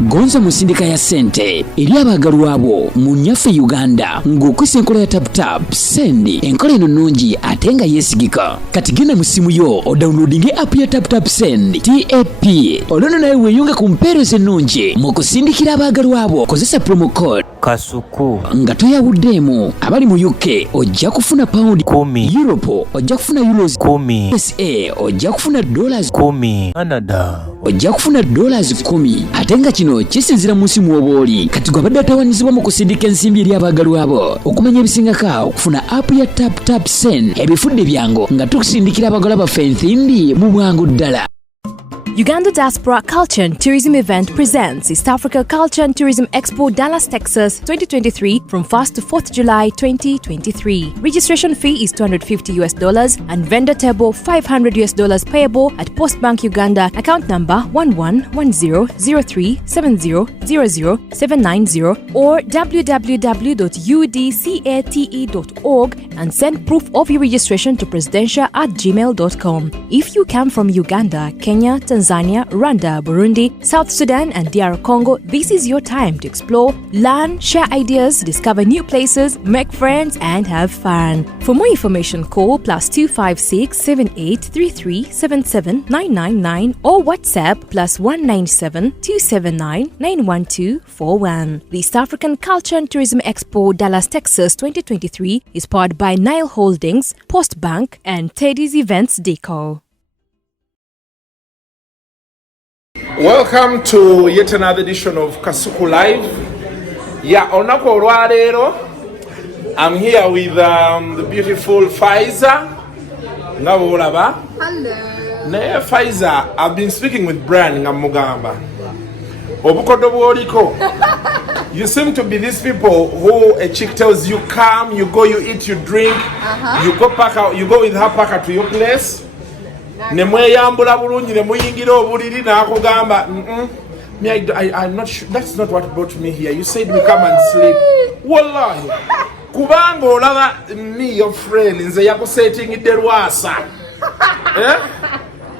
Gonza musindika ya sente eri abagalwa abo mu nnyaffe Uganda ng'okwisa enkola ya tap send enkola eno nnungi ate nga yeesigika. Kati genda mu simu yo odownloadinge app ya tap send TAP olwono nawe weeyunge ku mpeereza ennungi mu kusindikira abagalwa abo. Kozesa promo code Kasuku nga toyawuddeemu. Abali mu UK ojja kufuna pound 10, Europe ojja kufuna euros 10, USA ojja kufuna dollars 10, Canada ojja kufuna dollars 10. Ate nga kino kisinzira mu nsi mw'obaoli. Kati gwe abadde atawaanyizibwa mu kusindika ensimbi eri abagalwa abo. Okumanya ebisingako okufuna app ya tap send ebifudde byangu nga tukusindikira abagalwa baffe ensimbi mu bwangu ddala. Uganda Diaspora Culture and Tourism Event presents East Africa Culture and Tourism Expo Dallas, Texas 2023 from 1st to 4th July 2023. Registration fee is $250 and vendor table $500 payable at Postbank Uganda account number 11100370000790 or www.udcate.org and send proof of your registration to presidential@gmail.com. If you come from Uganda, Kenya, Tanzania, Rwanda, Burundi, South Sudan, and DR Congo, this is your time to explore, learn, share ideas, discover new places, make friends, and have fun. For more information, call +256 7833 77999 or WhatsApp +197 279 91241. The East African Culture and Tourism Expo Dallas, Texas 2023 is powered by Nile Holdings, Postbank, and Teddy's Events Deco. Welcome to yet another edition of Kasuku Live. Yeah, onako olwaleero I'm here with the beautiful Faiza. Nga bolaba. Hello. Ne Faiza, I've been speaking with Brian Ngamugamba. Obukodo bwoliko. You seem to be these people who a chick tells you come, you go, you eat, you drink, you go with her packer to your place. Nemweyambula bulungi nemuyingira obuliri n'akugamba I'm not sure, that's not what brought me here. You said we come and sleep. Wallahi kubanga olaba me your friend nze yakusetingidde Lwasa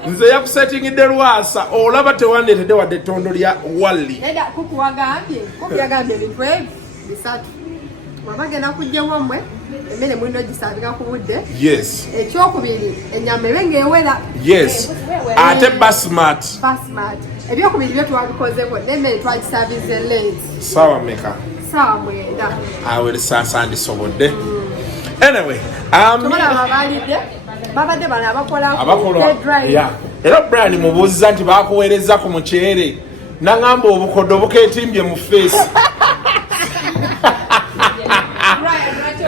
nze yakusetingidde Lwasa olaba tewandeetedde wadde ettondo lya walli Neda kukuwagambye ebintu bisatu wabagenda kujjawo mmwe emmere mulina ogisabika ku budde. Yes. Ekyokubiri ennyama ebe ng'ewera. Yes. Ate basmat. Ebyokubiri byo twabikozeko n'emmere twagisabize late. Sawa meka. Sawa mwenda. Awere sandisobodde. Anyway, tomala babalidde babadde bano abakola yeah. Era Brian mubuuziza nti baakuweereza ku muceere nangamba obukodo bukeetimbye mu face.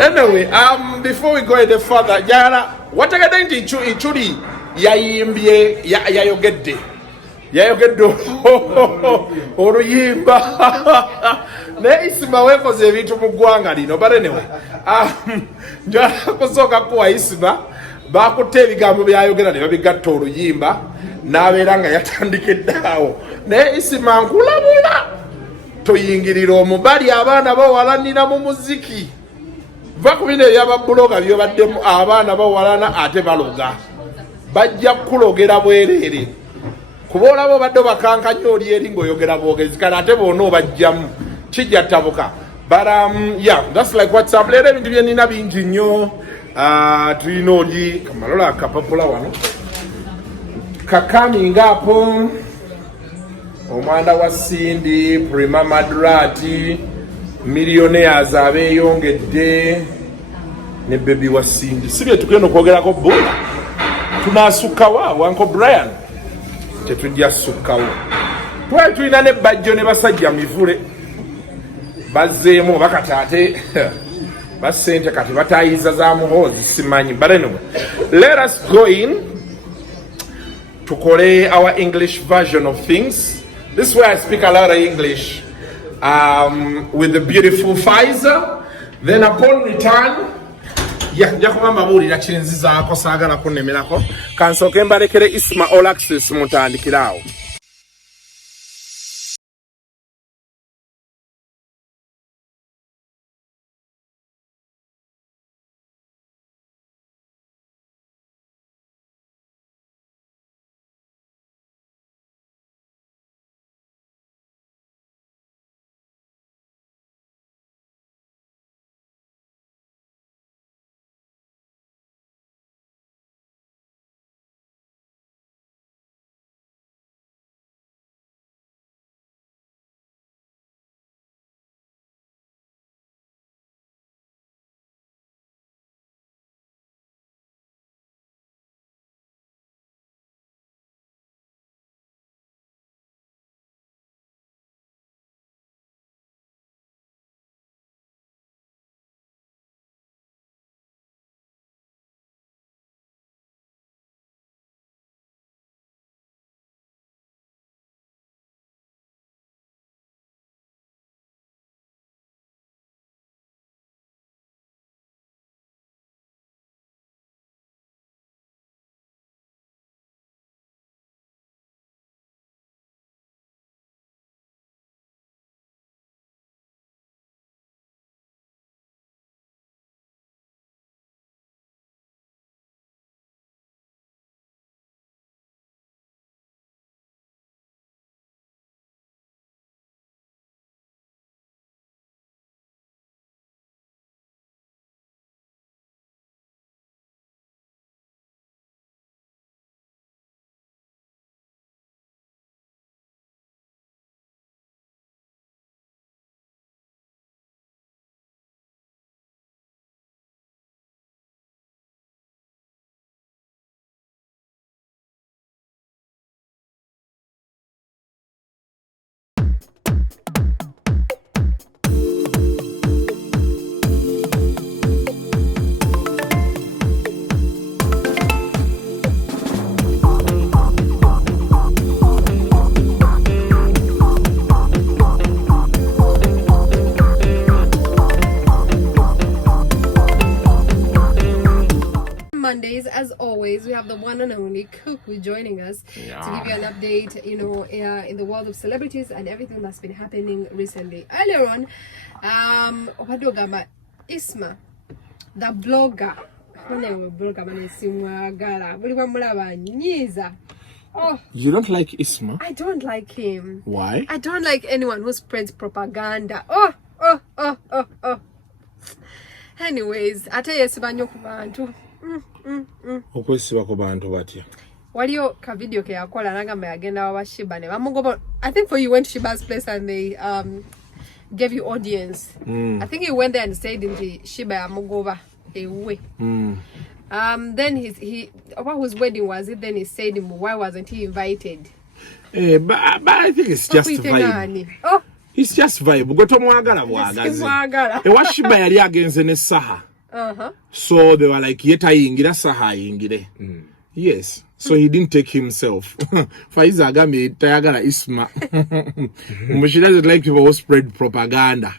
Anyway, before we go any further, Jara, what I got into Ichuli ayimbye yayogedde oluyimba ne Isima wekoze ebintu mu ggwanga lino. But anyway, njala kusooka kuwa Isima bakutte ebigambo byayogera ne babigatta oluyimba n'abeera nga yatandikidde awo ne Isima nkulabula toyingirira omubali abaana bawalanira mu muziki. Vakubine ebyababbuloga byobaddemu abaana bawalana ate baloga bajja kulogera bwerere kuba olaba badde bakankanya oli eri ng'oyogera bwogezi kale ate boona obajjamu kijja tabuka. But yeah, that's like what's up. Leero ebintu bye nina bingi nnyo. Tulina oli kamalola akapapula wano kakaminga apo omwanda wa Sindi Prima Madrati millionaires abeeyongedde ne baby wa Sindi sibye tugenda okwogerako bola tunasukkawa wanko Brian tetujja sukkawo tulina ne bajjo ne basajja mivule bazzeemu bakatate basente kati batayiza za muhoozi simanyi. But anyway, let us go in tukole our English version of things. This is where I speak a lot of English with the beautiful Faiza. Then upon return, njakubamba buulira kirinzizaako saagala kunnemerako kansooke mbalekere Isma all access mutandikiraawo. anyways, we have the one and only Kasuku joining us to give you an update, you know, in the world of celebrities and everything that's been happening recently. Earlier on, Isma, the blogger, oh, you don't like Isma? I don't like him. Why? I don't like anyone who spreads propaganda. Oh. Anyways, ate yesibanyo ku bantu. Okwesiba ku bantu batya. Waliyo ka video ke yakola nagamba yagenda wa Sheebah ne bamugoba. I think you went to Sheebah's place and they gave you audience. I think he went there and stayed in the Sheebah yamugoba ewe. Then he what his wedding was it, then he said why wasn't he invited? But I think it's just vibe. Oh, it's just vibe. Goto mwagala bwagazi. Ewa Sheebah yali agenze ne saha. So they were like yeta yingira saha yingire. Yes. So he didn't take himself. Faiza agambe tayagala Isma. But she doesn't like people who spread propaganda.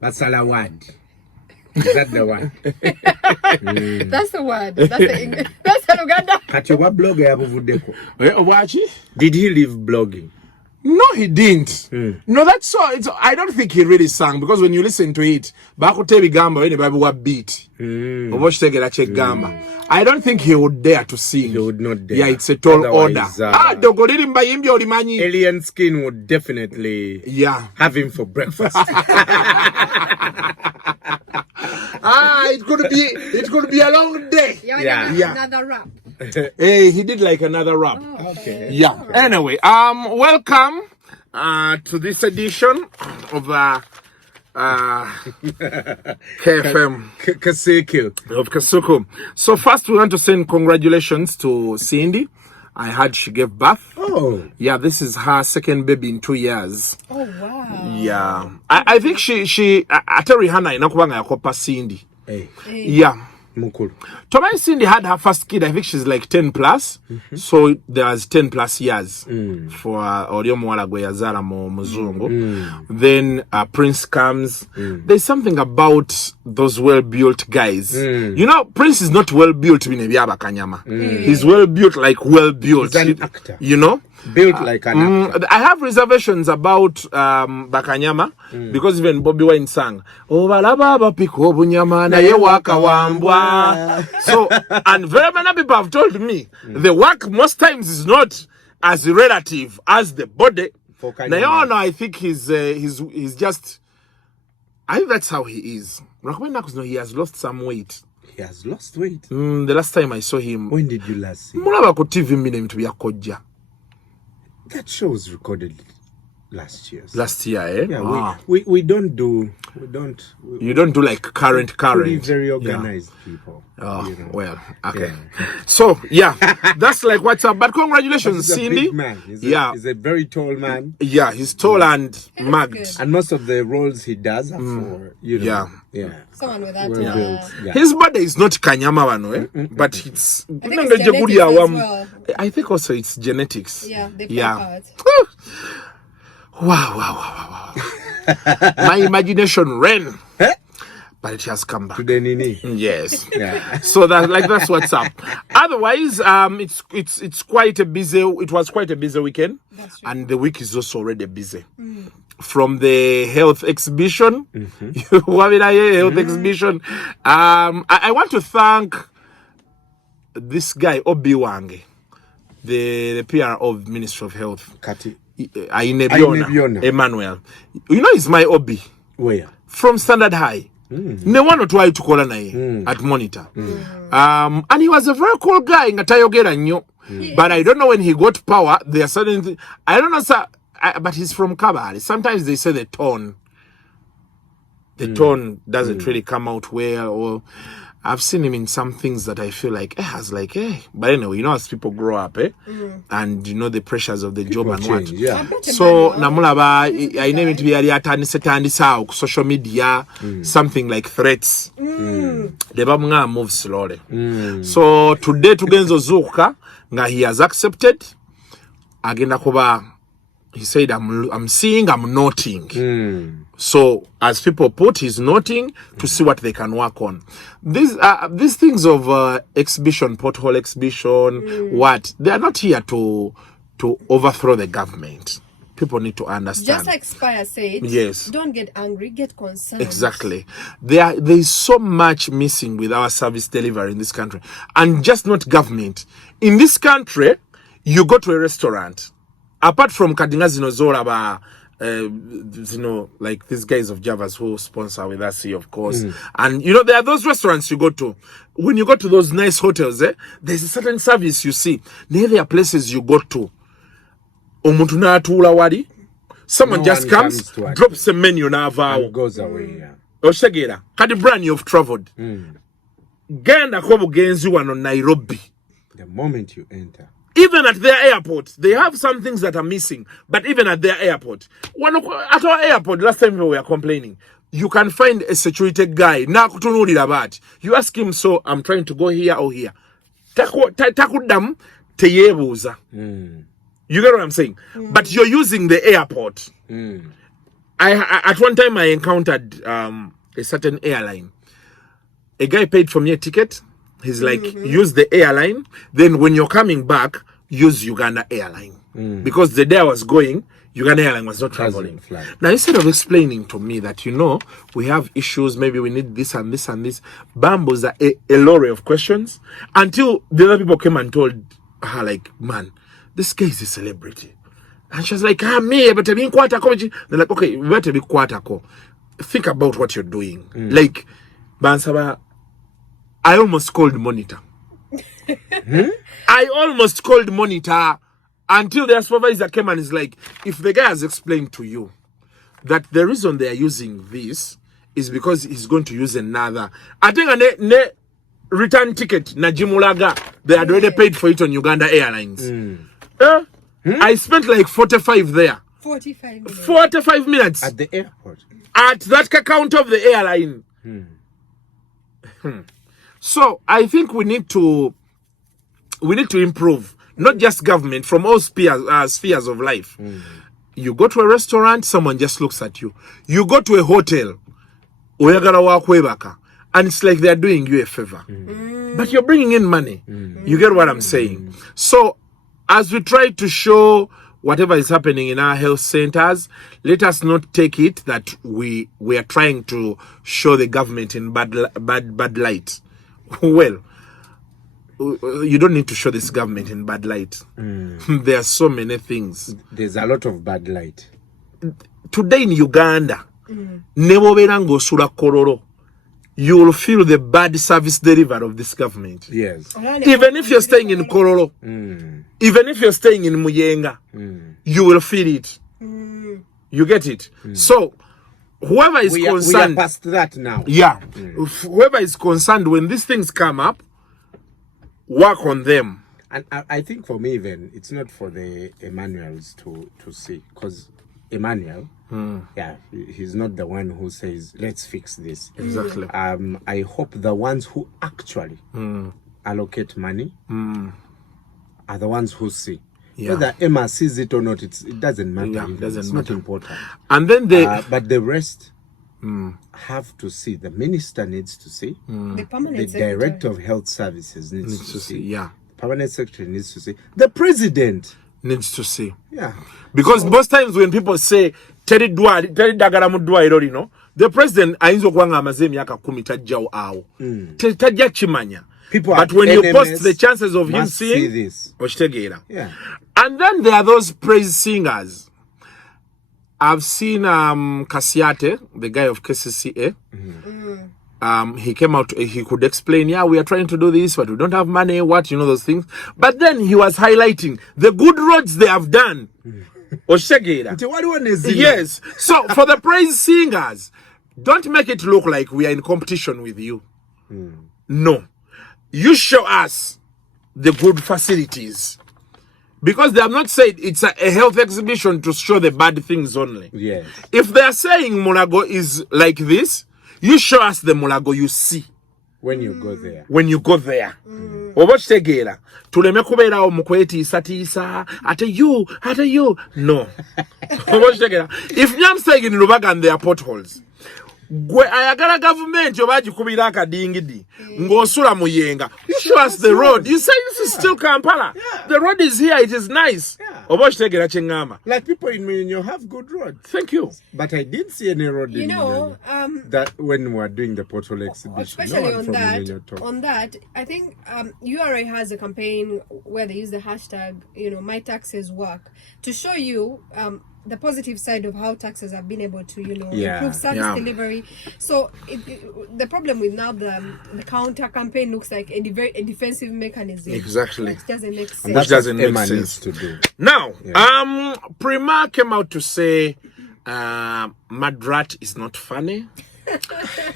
That's a word. Is that the one? That's the word. That's the English. That's the Uganda. Kati wa blogger yabuvudeko. Watch it. Did he leave blogging? No, he didn't. No, that's so. I don't think he really sang because when you listen to it, bakutebi gamba when the Bible was beat. I don't think he would dare to sing. He would not dare. Yeah, it's a tall order. Alien Skin would definitely have him for breakfast. It could be a long day. Another rap. Hey, he did like another rap. Oh, okay. Yeah. Right. Anyway, welcome to this edition of KFM Kasuku. So first we want to send congratulations to Cindy. I heard she gave birth. Oh. Yeah, this is her second baby in 2 years. Oh, wow. Yeah. I think she ate Rihanna inakubanga yakopa Cindy. Hey. Yeah. Mukulu. Tomai Cindy had her first kid, I think she's like 10 plus. So there's 10 plus years for omuwarabu yazala mu muzungu. Then Prince comes. There's something about those well-built guys. You know, Prince is not well-built. He's well-built like well-built. He's an actor. You know? Built like an actor. I have reservations about Bakanyama because even Bobby Wine sang Obalaba piko bunyama na ye waka wambwa. So, and very many people have told me the work most times is not as relative as the body. Now, I think he's just, I think that's how he is. He has lost some weight. He has lost weight. The last time I saw him. When did you last see him? That show was recorded last year. Last year, eh? Yeah, we don't do. You don't do like current. Very organized people. Oh, you know. Well, okay. Yeah. So, yeah, that's like what's up. But congratulations, He's Cindy. Big man. He's a very tall man. Yeah, he's tall and mugged. And most of the roles he does are for, you know. Yeah. Someone with that. Yeah. His body is not kanyama, but it's. I think it's genetics as well. I think also it's genetics. Yeah, they play part. Wow. My imagination ran. But it has come back. To the nini. Yes. Yeah. So that's what's up. Otherwise, it's quite a busy. It was quite a busy weekend, and the week is also already busy. From the health exhibition, health exhibition. I want to thank this guy Obi Wange, the PR of Ministry of Health. Kati. ayimbye Emmanuel. You know he's my Obi. Where? From Standard High. Ne wano twali tukola naye at Monitor. And he was a very cool guy ngatayogera nnyo. But I don't know when he got power, there are certain things, I don't know, sir, but he's from Kabale. Sometimes they say the tone doesn't really come out well, or I've seen him in some things that I feel like, I was like, but anyway, you know, as people grow up, and you know the pressures of the job and change, what. yeah. So namulaba, I name it to be atandisa social media, something like threats. The bamunga move slowly. So today tugenzo zuka nga he has accepted agenda kuba He said, I'm seeing, I'm noting. So as people put, he's noting to see what they can work on. These things of exhibition, pothole exhibition, they are not here to overthrow the government. People need to understand. Just like Spire said, yes, don't get angry, get concerned. Exactly. There is so much missing with our service delivery in this country. And just not government. In this country, you go to a restaurant. Apart from Kadingazino Zoraba, like these guys of Javas who sponsor with us here, of course. And, there are those restaurants you go to. When you go to those nice hotels, there's a certain service you see. There are places you go to. Someone just comes, drops a menu and goes away. Oshegera, kadi brand you've traveled. Genda ko bugenzi wano Nairobi. The moment you enter. Even at their airport, they have some things that are missing. But even at their airport, at our airport, last time we were complaining, you can find a security guy. You ask him, so I'm trying to go here or here. Takudam teyebuza. You get what I'm saying? But you're using the airport. At one time I encountered a certain airline. A guy paid for me a ticket. He's like, use the airline. Then when you're coming back, use Uganda Airline. Because the day I was going, Uganda Airline was not traveling. Now, instead of explaining to me that, we have issues, maybe we need this and this and this, bamboos a lorry of questions, until the other people came and told her, like, man, this guy is a celebrity. And she's like, me, but I'm quite. They're like, okay, we better be quite. Think about what you're doing. Like, Bansaba, I almost called monitor. I almost called monitor until the supervisor came and is like, if the guy has explained to you that the reason they are using this is because he's going to use another. I think a return ticket, Najimulaga, they had already paid for it on Uganda Airlines. I spent like 45 there. 45 minutes. 45 minutes. At the airport. At that counter of the airline. So I think we need to improve, not just government, from all spheres of life. You go to a restaurant, someone just looks at you. You go to a hotel, and it's like they're doing you a favor. But you're bringing in money. You get what I'm saying? So as we try to show whatever is happening in our health centers, let us not take it that we are trying to show the government in bad light. Well, you don't need to show this government in bad light. There are so many things. There's a lot of bad light. Today in Uganda, you will feel the bad service delivery of this government. Yes. Even if you're staying in Kororo, even if you're staying in Muyenga, you will feel it. You get it? So, whoever is concerned, we are past that now. Yeah. Whoever is concerned, when these things come up, work on them. And I think for me, even, it's not for the Emmanuels to see. Because Emmanuel, he's not the one who says, let's fix this. Exactly. I hope the ones who actually allocate money are the ones who see. Whether Emma sees it or not, it doesn't matter. It's not important. And then but the rest have to see. The minister needs to see. The director of health services needs to see. Yeah. The permanent secretary needs to see. The president needs to see. Yeah. Because most times when people say Teri Dagara Mudwa, the president ainzo kwanga amazemi yaka 10 tajjao awo. Tajja chimanya. But when you post the chances of him seeing this, yeah. And then there are those praise singers. I've seen Kasiate, the guy of KCCA. He came out, he could explain, we are trying to do this, but we don't have money, those things. But then he was highlighting the good roads they have done. Yes. So for the praise singers, don't make it look like we are in competition with you. No. You show us the good facilities. Because they have not said it's a health exhibition to show the bad things only. Yes. If they are saying Mulago is like this, you show us the Mulago you see. when you go there. When you go there. Oba kitegeera tuleme kubeerawo mu kwetiisatiisa ate you no. Oba kitegeera if I'm saying in Lubaga and there are potholes gwe ayagala government oba agikubira akadingidi ng'osula mu yenga you show us the road. You say this is still Kampala. The road is here, it is nice. Oba kitegeera kye ngamba. Like people in Minyonyo have good roads. Thank you. But I didn't see any road in Minyonyo. That when we were doing the portal exhibition. Especially No on that, I think URA has a campaign where they use the hashtag, my taxes work, to show you the positive side of how taxes have been able to, improve service delivery. So the problem with now the counter campaign looks like a defensive mechanism. Exactly. Which doesn't make sense. Which doesn't make sense to do. Now, Prima came out to say Madrat is not funny.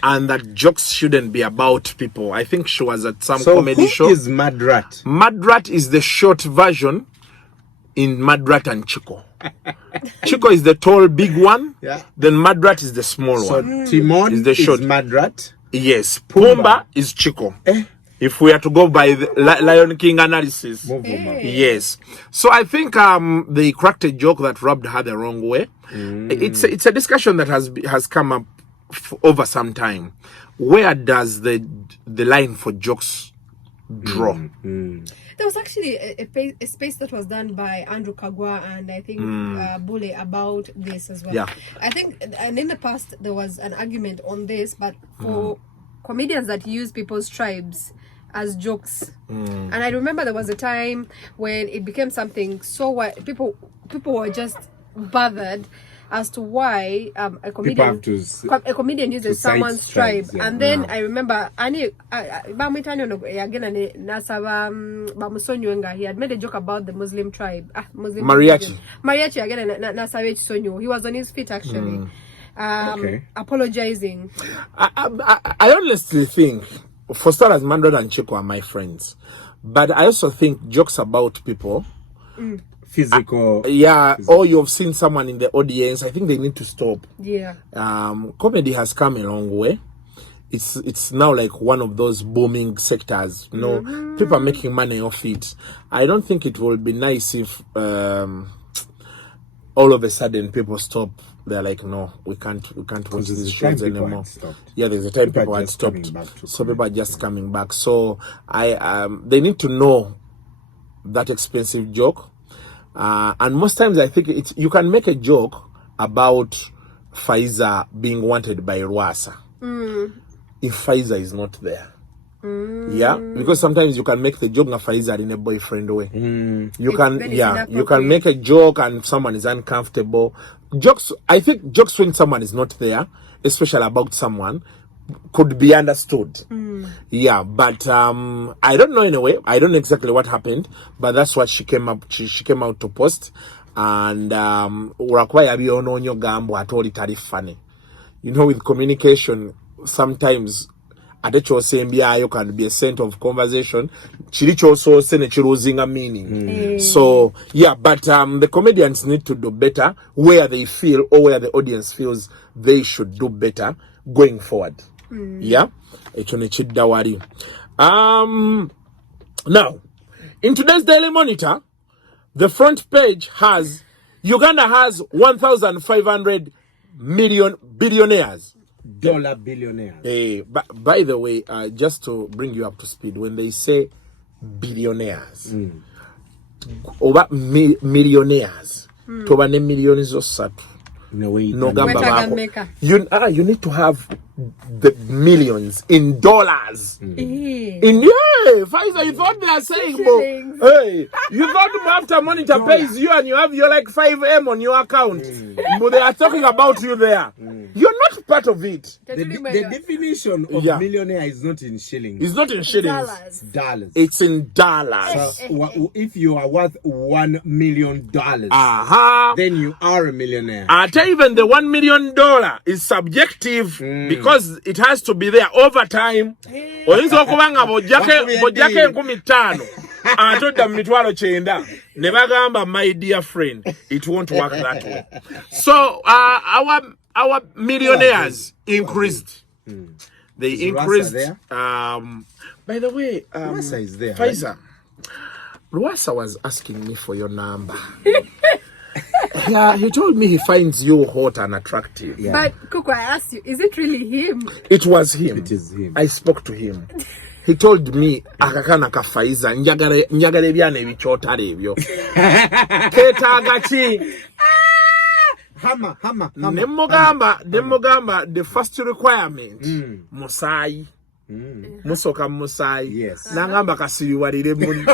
And that jokes shouldn't be about people. I think she was at some comedy show. Who is Madrat? Madrat is the short version in Madrat and Chico. Chico is the tall, big one. Yeah. Then Madrat is the small one. Timon is the short. Madrat. Yes. Pumbaa is Chico. If we are to go by the Lion King analysis. Yes. So I think they cracked a joke that rubbed her the wrong way. It's a discussion that has come up over some time. Where does the line for jokes draw? There was actually a space that was done by Andrew Kagwa and I think Bule about this as well. Yeah. I think, and in the past there was an argument on this, but for comedians that use people's tribes as jokes, and I remember there was a time when it became something so people were just bothered as to why a comedian uses someone's tribe. And then I remember he had made a joke about the Muslim tribe. Mariachi again. He was on his feet actually. Apologizing. I honestly think, for starters, Mandra and Chico are my friends. But I also think jokes about people physical. Or you've seen someone in the audience, I think they need to stop. Comedy has come a long way. It's now like one of those booming sectors. People are making money off it. I don't think it will be nice if all of a sudden people stop. They're like, no, we can't watch these shows anymore. There's a time people had stopped. So people are just coming back. So they need to know that expensive joke. And most times I think you can make a joke about Pfizer being wanted by Lwasa if Pfizer is not there. Because sometimes you can make the joke of Pfizer in a boyfriend way. You can make a joke and someone is uncomfortable. I think jokes when someone is not there, especially about someone, could be understood. But I don't know anyway. I don't know exactly what happened, but that's what she came out to post. And funny. With communication, sometimes you can be a center of conversation. Also losing a meaning. So but the comedians need to do better where they feel or where the audience feels they should do better going forward. Now, in today's Daily Monitor, the front page has Uganda has 1,500 million billionaires. Dollar billionaires. By the way, just to bring you up to speed, when they say billionaires, over millionaires, toba ne millions osatu. No, you need to have the millions in dollars. Pfizer, you thought they are saying, you thought after Monitor pays you and you have your like 5M on your account. But they are talking about you there. You're not part of it. The definition of millionaire is not in shillings. It's not in shillings. Dollars. It's in dollars. So if you are worth $1 million, then you are a millionaire. Even the $1 million is subjective because it has to be there over time. My dear friend, it won't work that way. So our millionaires increased. They Is increased. Luasa there? By the way, Luasa is there. Pfizer. Luasa was asking me for your number. Yeah, he told me he finds you hot and attractive. Yeah. But Coco, I asked you, is it really him? It was him. It is him. I spoke to him. He told me akakana ka Pfizer njagala ebyana ebikyotala ebyo. Ketaaga ki? Hammer. Nemugamba the first requirement musaayi. Musoka musaayi. Yes. Nangamba kasiriwalire munno.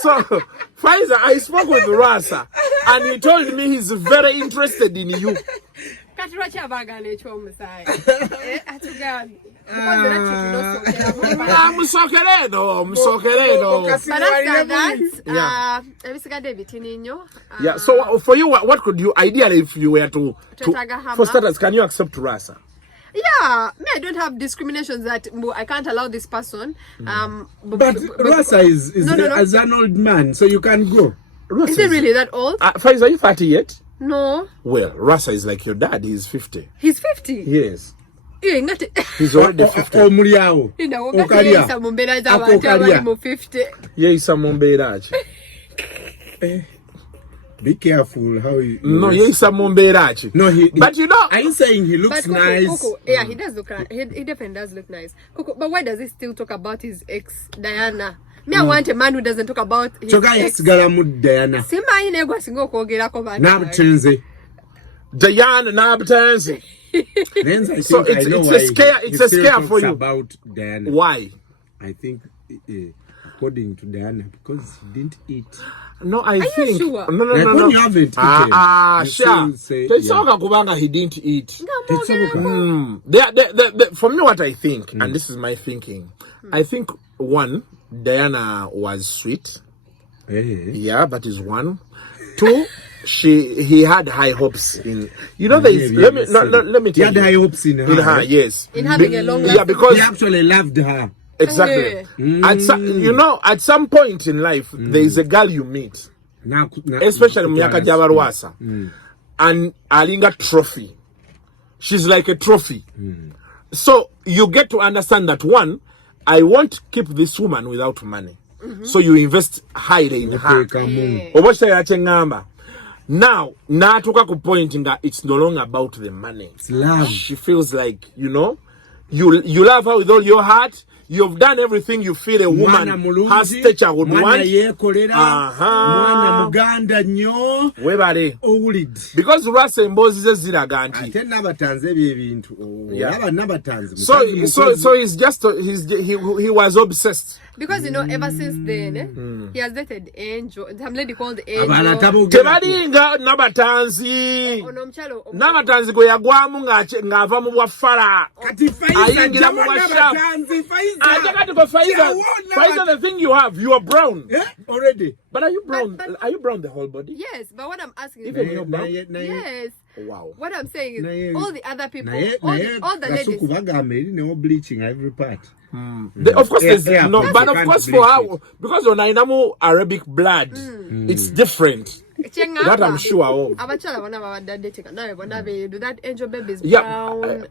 So, Pfizer, I spoke with Luasa and he told me he's very interested in you. Musokereno. But after that, Yeah, so for you, what could you, ideally, if you were to for starters, can you accept Luasa? yeah, me, I don't have discriminations that I can't allow this person. But Luasa is No. as an old man, so you can go. Is he really that old? Pfizer, are you 30 yet? No. Well, Luasa is like your dad. He's 50. He's 50. Yes. Yeah, not He's already 50. Muliao. you know, Okalia. 50. Yeah, he's some Mumberachi. Be careful how you. No, yeah, he's some Mumberachi. No, but you know, are you saying he looks But nice? Coco, yeah, he does look nice. He definitely does look nice. Coco, but why does he still talk about his ex, Diana? Me, I want a man who doesn't talk about his ex. Diana. Simba inegwa singo kogera ko bana. Nabchenze. Diana Nabtenzi. So it's a scare for you. About Diana. Why? I think, according to Diana, because he didn't eat. No, I think. you sure? No. When you haven't eaten, sure. still say, Tetsoka kubanga he didn't eat. For me, what I think, and this is my thinking, I think one, Diana was sweet. Yeah, that is one. Two, he had high hopes in, you know, let me tell you. He had high hopes in her. Yes. In having a long life. Yeah, because he actually loved her. exactly. At some point in life, there is a girl you meet, especially Myaka Jabarwasa, and Alinga trophy. She's like a trophy. So you get to understand that one, I won't keep this woman without money. So you invest highly in her. Now, natuka ku point that it's no longer about the money. It's love. She feels like, you know, you love her with all your heart. You've done everything you feel a woman has stature would want. Muganda nyo. Webale. Owulid. Because Luasa embozi ze ziraga nti. Ate nabatanze ebintu. Nabatanze. So he's just he was obsessed. Because you know, ever since then, he has dated Angel, some lady called Angel. Tebalinga nabatanzi. Nabatanzi go yagwamu ngava mu bwafala. Ayingira mu bwasha. Pfizer, the thing you have, you are brown. Yeah, already. But are you brown? Are you brown the whole body? Yes, but what I'm asking Even is, you're brown? yes. Wow. What I'm saying is, all the other people, all the Kasuku ladies. no bleaching every part. Of course, there's no, but of course for how, because on Inamu Arabic blood, it's different. That I'm sure of. Do that Angel baby is Yeah, brown.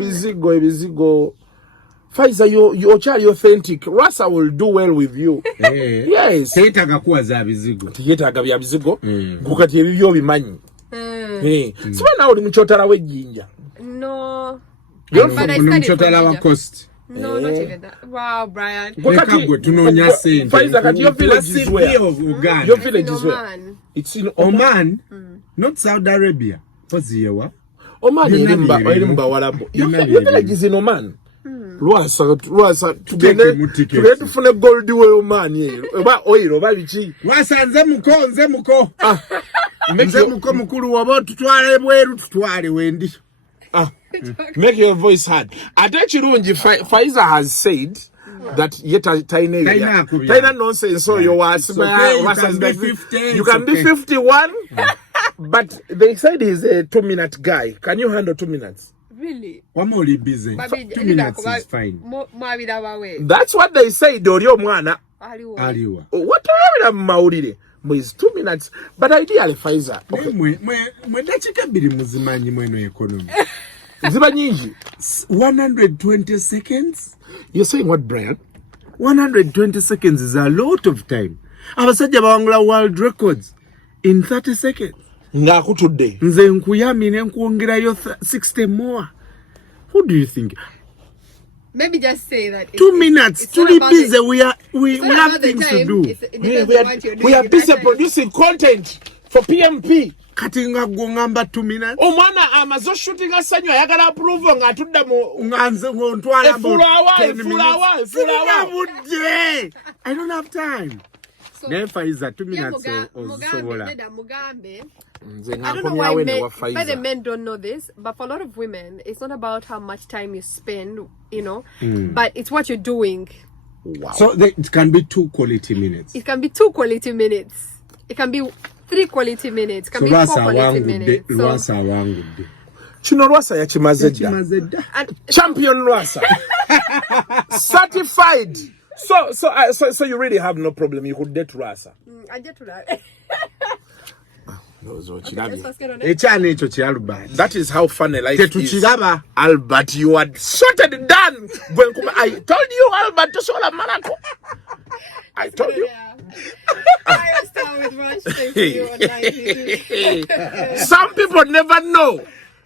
Ebizigo. Pfizer, your child authentic. Luasa will do well with you. Yes. Teetaga kuwaza bizigo. Teetaga bya bizigo. Kukati ebibyo bimanyi. Siba nawe oli mukyotala w'ejjinja. No. You're from Mchotala wa Coast. No, not even that. Wow, Brian. Pfizer, kati your village is where? Your village is where? It's in Oman. Not Saudi Arabia. Oman eri mu bawarabu. Your village is in Oman. Luasa, tugende tufune gold we Oman yeyo. Oba oil oba biki. Luasa nze muko. Nze muko mukulu wabo tutwale bweru tutwale wendi. Make your voice heard. Ate kirungi Pfizer has said that taina nonsense, so you can be 51 but they said he's a 2-minute guy. Can you handle 2 minutes? Really? I'm only busy. 2 minutes is fine. That's what they say. Dorio mwana. Aliwa. What are you maurire? Is 2 minutes, but ideally Pfizer. Okay. Mwe dachika bili muzimanyi mweno economy. Ziba nyingi. 120 seconds? You're saying what, Brian? 120 seconds is a lot of time. Abasajja bawangula world records in 30 seconds. Ngaku today. Nze nkuyamine nkuongerayo 60 more. Who do you think? Maybe just say that 2 minutes. Too busy. We have things to do. We are busy producing content for PMP. Katinga gongamba 2 minutes. Omwana amazo shooting asanyo ayagala approve nga atudda mu nganze ngontwala mbo. I don't have time. So, Never is a 2 minutes or so. I don't know why the men don't know this, but for a lot of women, it's not about how much time you spend, you know, but it's what you're doing. Wow. So it can be 2 quality minutes. It can be 2 quality minutes. It can be 3 quality minutes. It can be 4 quality minutes. Lwasa wangu. Chino Lwasa ya chimazeda. Champion Lwasa. Certified. So you really have no problem. You could date Lwasa. I get to that. That is how funny life is. Albert, you are sorted done. I told you, Albert, to show Maraco. I told you. Some people never know.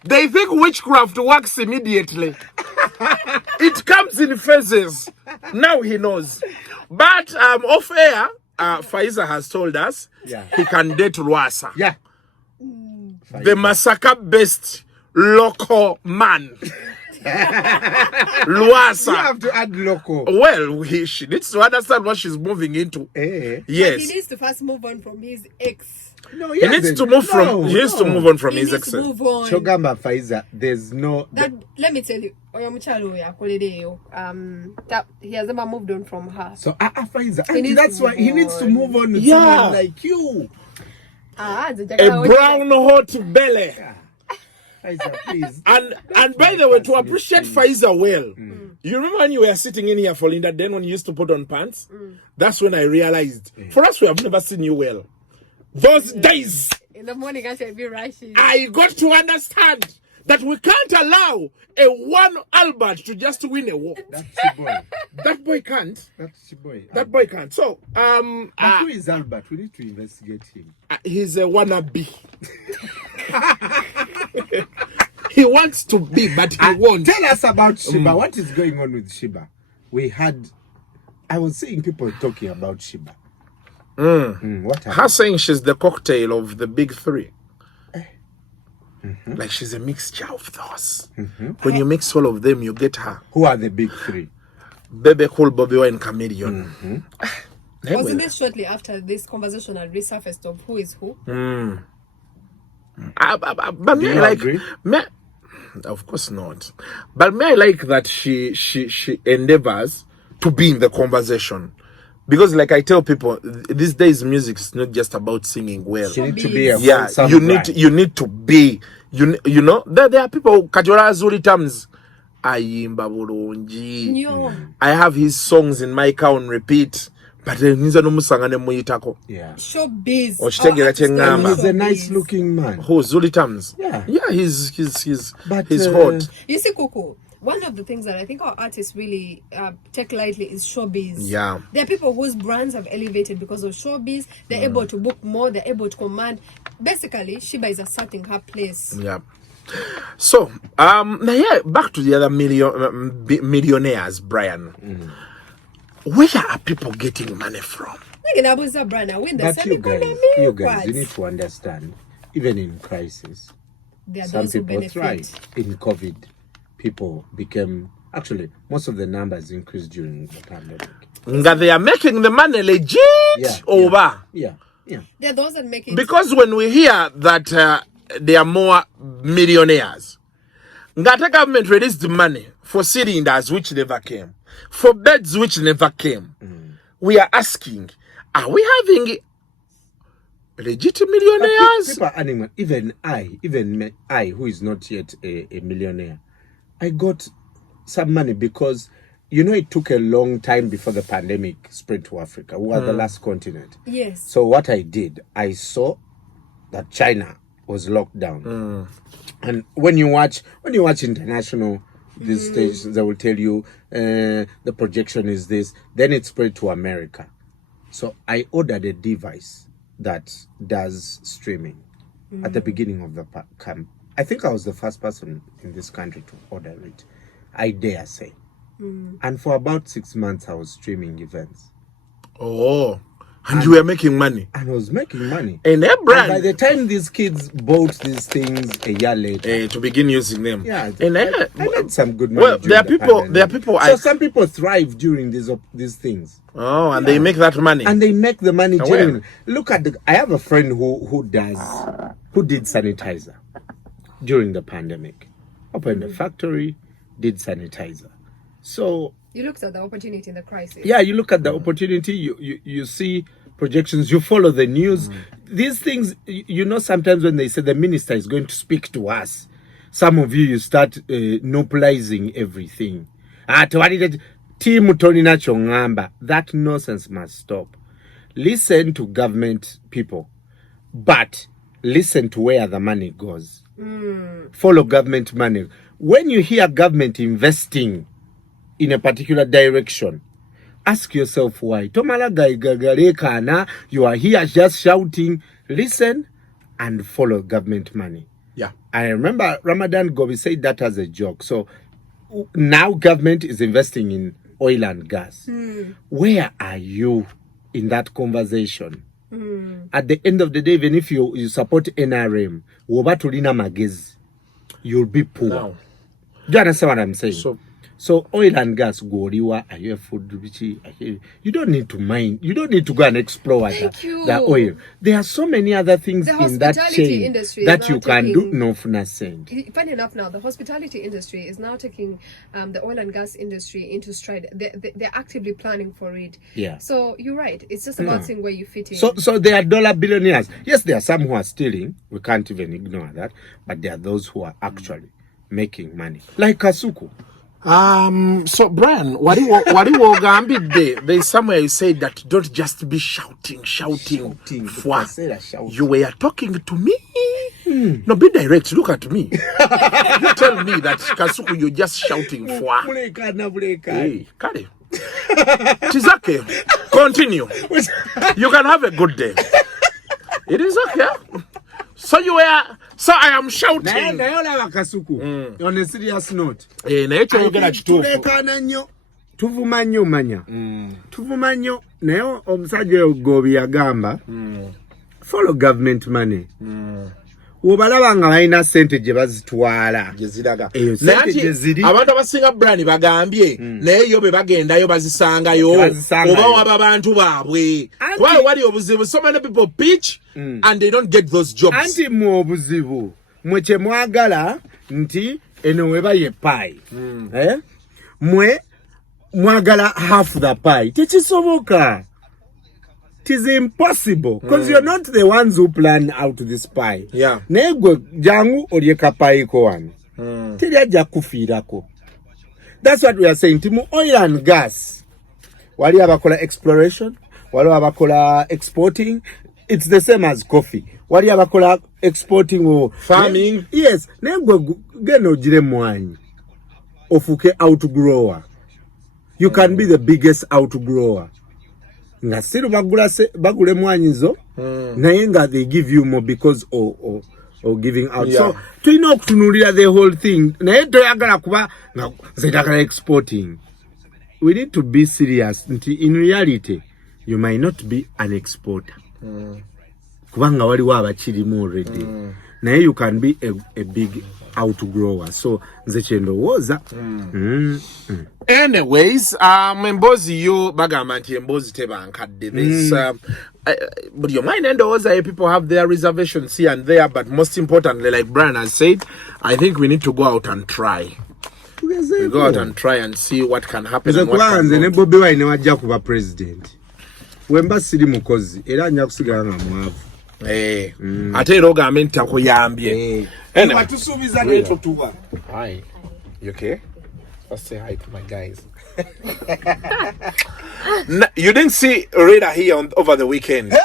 They think witchcraft works immediately. It comes in phases. Now he knows. But off air, Pfizer has told us he can date Luasa. Yeah. The Masaka-based local man. Luasa. You have to add local. Well, she needs to understand what she's moving into. Yes. He needs to first move on from his ex. No, he needs to move from. He needs to move on from his ex. Shogamba Pfizer, there's no. Let me tell you, he has never moved on from her. So Pfizer, that's why he needs to move on with someone like you. A brown hot belly. Pfizer, please. And by the way, to appreciate Pfizer well, you remember when you were sitting in here for Linda then when you used to put on pants? That's when I realized. For us, we have never seen you well. Those days. In the morning, I should be rushing. I got to understand that we can't allow a one Albert to just win a war. That's your boy. That boy can't. That's your boy. That boy can't. So, who is Albert? We need to investigate him. He's a wannabe. He wants to be, but he won't. Tell us about Sheebah. What is going on with Sheebah? I was seeing people talking about Sheebah. What happened? Her saying she's the cocktail of the big 3. Like she's a mixture of those. When you mix all of them, you get her. Who are the big 3? Bebe Cool, Bobby Wine, Chameleon. Wasn't it shortly after this conversation had resurfaced of who is who? But may I like, of course not. But may I like that she endeavors to be in the conversation. Because like I tell people, these days music is not just about singing well. You need to be a you need to be, you know, there are people, Kajora Zuri terms, ayimbye bulungi. I have his songs in my car on repeat. But niza no musangane muyitako. Yeah. Showbiz. He's a nice looking man. Who Zuri terms? Yeah. Yeah, he's hot. You see, Kuku, one of the things that I think our artists really take lightly is showbiz. Yeah. There are people whose brands have elevated because of showbiz. They're able to book more. They're able to command. Basically, Sheebah is asserting her place. Yeah. So, now yeah, back to the other millionaires, Brian. Where are people getting money from? But you guys, you need to understand, even in crisis, some people thrive. In COVID, people became, actually, most of the numbers increased during the pandemic. They are making the money legit over. Yeah. They're those that make it. Because when we hear that there are more millionaires, Ngata government released the money for cylinders which never came, for beds which never came. We are asking, are we having legit millionaires? People are animal. Even I, who is not yet a millionaire, I got some money because you know, it took a long time before the pandemic spread to Africa. We were the last continent. Yes. So what I did, I saw that China was locked down. And when you watch international these stations, they will tell you the projection is this. Then it spread to America. So I ordered a device that does streaming at the beginning of the camp. I think I was the first person in this country to order it. I dare say. And for about 6 months, I was streaming events. Oh, and you were making money. And I was making money. And that brand. And by the time these kids bought these things a year later, to begin using them. Yeah, and I made some good money. Well, there are people. So some people thrive during these things. Oh, and they make that money. And they make the money genuinely. Look at I have a friend who did sanitizer during the pandemic. Opened a factory, did sanitizer. So you looked at the opportunity in the crisis. Yeah, you look at the opportunity, you see projections, you follow the news. These things, you know, sometimes when they say the minister is going to speak to us, some of you start mobilizing everything. That nonsense must stop. Listen to government people, but listen to where the money goes. Follow government money. When you hear government investing in a particular direction, ask yourself why. You are here just shouting. Listen and follow government money. Yeah. I remember Ramadan Gobi said that as a joke. So now government is investing in oil and gas. Where are you in that conversation? At the end of the day, even if you support NRM, you'll be poor. No. Do you understand what I'm saying? So oil and gas, you don't need to mine. You don't need to go and explore the oil. There are so many other things in that chain that you can do. No, funny enough, now the hospitality industry is now taking the oil and gas industry into stride. They're actively planning for it. Yeah. So you're right. It's just about seeing where you fit in. So there are dollar billionaires. Yes, there are some who are stealing. We can't even ignore that. But there are those who are actually making money, like Kasuku. So Brian, what do you there's somewhere you said that don't just be shouting. You were talking to me. No, be direct. Look at me. You tell me that Kasuku, you're just shouting Hey, Kari. Chizake, continue. You can have a good day. It is okay. So I am shouting. On a serious note. Tuvuma nnyo manya. Tuvuma nnyo naye omusajja Gobi yagamba follow government money. Wobalaba nga balina sente gye bazitwala gyeziraga abantu abasinga brand bagambye naye yo be bagendayo bazisangayo oba waba abantu baabwe kuba wali obuzibu so many people pitch and they don't get those jobs. Anti mu obuzibu mwe kye mwagala nti eno weba ye pie mwe mwagala half the pie tekisoboka. It is impossible because you're not the ones who plan out this pie. Yeah. Nego jangu olieka pie ko wan. Teliaja kufirako. That's what we are saying. Timu oil and gas. Wali abakola exploration. Wali abakola exporting. It's the same as coffee. Wali abakola exporting or farming. Yes. Nego geno jire mwanyi. Ofuke outgrower. You can be the biggest outgrower. Nga siru bagule mwanyizo naye nga they give you more because or giving out. Yeah. So tulina okutunulira the whole thing naye toyagala kuba nga zetagala exporting. We need to be serious nti in reality you might not be an exporter kubanga waliwo abakirimu already naye you can be a big outgrower. So nze kyendowooza anyways embozi yo bagamba nti embozi tebankadde this but your mind endowooza people have their reservations here and there, but most importantly, like Brian has said, I think we need to go out and try. We go out and try and see what can happen and what can not. Bobi Wine wajja kuba president wemba siri mukozi era anya kusigala nga mwavu ate era ogambe nti takuyambye batusuubiza netutuba. Hi, you okay? Let's say hi to my guys. You didn't see Rita here over the weekend.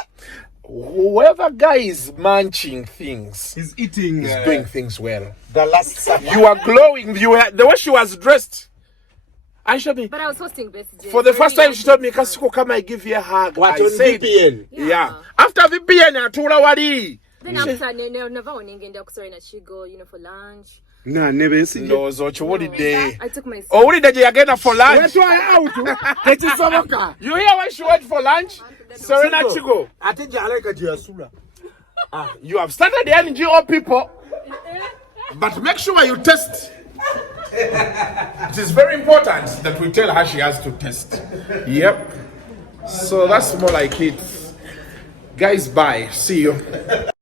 Whoever guy is munching things, He's eating. is doing things well. The last supper. You are glowing. The way she was dressed. And she But I was hosting birthday. for the first time, she told me, Kasuku, come I give you a hug. What I on said, VPN? Yeah. After VPN, I told her what he. Then after, never went in the she go, for lunch. Nah, never seen. No, Zocho, what did they? I took my son. Oh, what did they again for lunch? Where I out? That is some. You hear when she went for lunch? Serena Chigo. I think I like a Jiasura. You have started the NGO people. But make sure you test. It is very important that we tell her she has to test. Yep. So that's more like it. Guys, bye. See you.